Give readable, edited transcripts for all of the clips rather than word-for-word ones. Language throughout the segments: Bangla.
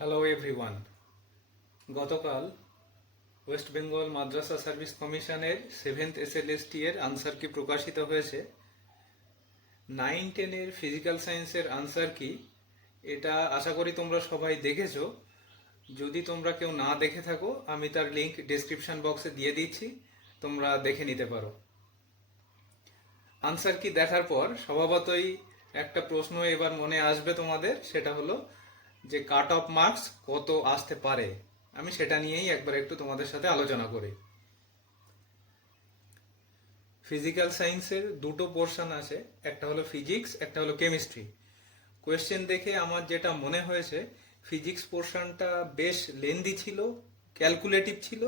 Hello everyone. গতকাল ওয়েস্ট বেঙ্গল মাদ্রাসা সার্ভিস কমিশনের 7th SLST এর আনসার কি প্রকাশিত হয়েছে। 9-10 ফিজিক্যাল সায়েন্সের আনসার কি, এটা আশা করি তোমরা সবাই দেখেছো। যদি তোমরা কেউ না দেখে থাকো, আমি তার লিংক ডেসক্রিপশন বক্সে দিয়ে দিচ্ছি, তোমরা দেখে নিতে পারো। আনসার কি দেখার পর স্বভাবতই একটা প্রশ্ন এবার মনে আসবে তোমাদের, সেটা হলো যে কাট অফ মার্কস কত আসতে পারে। আমি সেটা নিয়েই একবার একটু তোমাদের সাথে আলোচনা করি। ফিজিক্যাল সায়েন্সের দুটো পোর্শন আছে, একটা হলো ফিজিক্স, একটা হলো কেমিস্ট্রি। কোয়েশ্চেন দেখে আমার যেটা মনে হয়েছে, ফিজিক্স পোর্শনটা বেশ লেন্দি ছিল, ক্যালকুলেটিভ ছিল,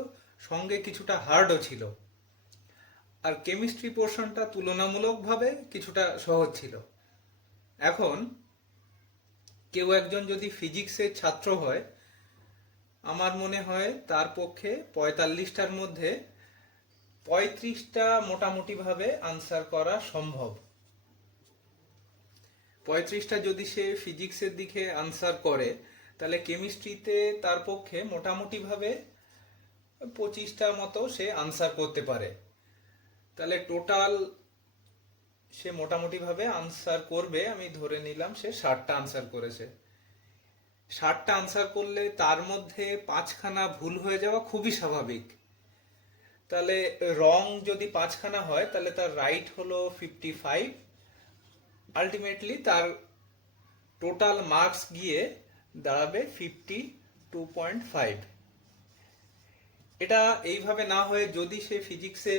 সঙ্গে কিছুটা হার্ডও ছিল। আর কেমিস্ট্রি পোর্শনটা তুলনামূলকভাবে কিছুটা সহজ ছিল। এখন কেউ একজন যদি ফিজিক্সের ছাত্র হয়, আমার মনে হয় তার পক্ষে 45টার মধ্যে 35টা মোটামুটিভাবে আনসার করা সম্ভব। 35টা যদি সে ফিজিক্সের দিকে আনসার করে, তাহলে কেমিস্ট্রিতে তার পক্ষে মোটামুটিভাবে 25টা মতো সে আনসার করতে পারে। তাহলে টোটাল সে মোটামুটিভাবে আনসার করবে, আমি ধরে নিলাম সে 60টা আনসার করেছে। 60টা আনসার করলে তার মধ্যে 5খানা ভুল হয়ে যাওয়া খুবই স্বাভাবিক। তাহলে রং যদি 5খানা হয়, তাহলে তার রাইট হলো 55। আলটিমেটলি তার টোটাল মার্কস গিয়ে দাঁড়াবে 52.5। এটা এইভাবে না হয়ে যদি সে ফিজিক্সে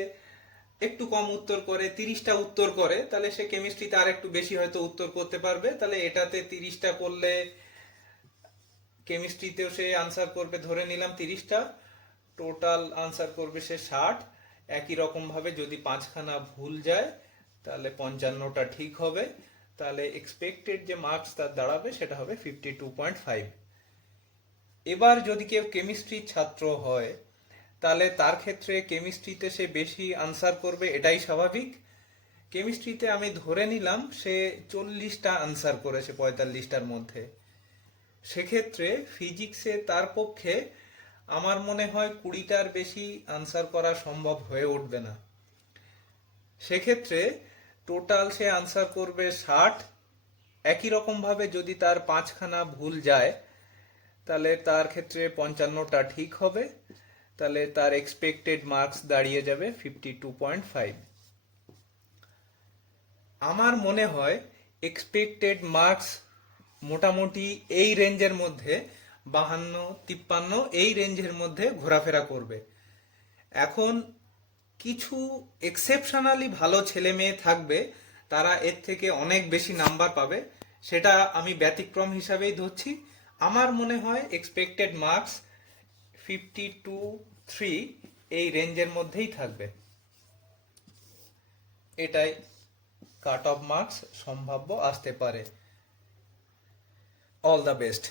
একটু কম উত্তর করে, 30টা উত্তর করে, তাহলে সে কেমিস্ট্রিতে আর একটু বেশি হয়তো উত্তর করতে পারবে। তাহলে এটাতে 30টা করলে কেমিস্ট্রিতেও সে আনসার করবে, ধরে নিলাম 30টা, টোটাল আনসার করবে সে 60। একই রকম ভাবে যদি 5খানা ভুল যায়, তাহলে 55টা ঠিক হবে। তাহলে এক্সপেক্টেড যে মার্কস তার দাঁড়াবে সেটা হবে 52.5। এবার যদি কেউ কেমিস্ট্রির ছাত্র হয়, তাহলে তার ক্ষেত্রে কেমিস্ট্রিতে সে বেশি আনসার করবে, এটাই স্বাভাবিক। কেমিস্ট্রিতে আমি ধরে নিলাম সে 40টা আনসার করেছে 45টার মধ্যে। সেক্ষেত্রে ফিজিক্সে তার পক্ষে আমার মনে হয় 20টার বেশি আনসার করা সম্ভব হয়ে উঠবে না। সেক্ষেত্রে টোটাল সে আনসার করবে 60। একই রকম ভাবে যদি তার 5খানা ভুল যায়, তাহলে তার ক্ষেত্রে 55টা ঠিক হবে। তাহলে তার এক্সপেক্টেড মার্কস দাঁড়িয়ে যাবে 52.5। আমার মনে হয় এক্সপেক্টেড মার্কস মোটামুটি এই রেঞ্জের মধ্যে, 52-53 এই রেঞ্জের মধ্যে ঘোরাফেরা করবে। এখন কিছু এক্সেপশনালি ভালো ছেলে মেয়ে থাকবে, তারা এর থেকে অনেক বেশি নাম্বার পাবে, সেটা আমি ব্যতিক্রম হিসাবেই ধরছি। আমার মনে হয় এক্সপেক্টেড মার্কস 52-3 এই রেঞ্জের মধ্যেই থাকবে। এটাই কাট অফ মার্কস সম্ভাব্য আসতে পারে। All the best.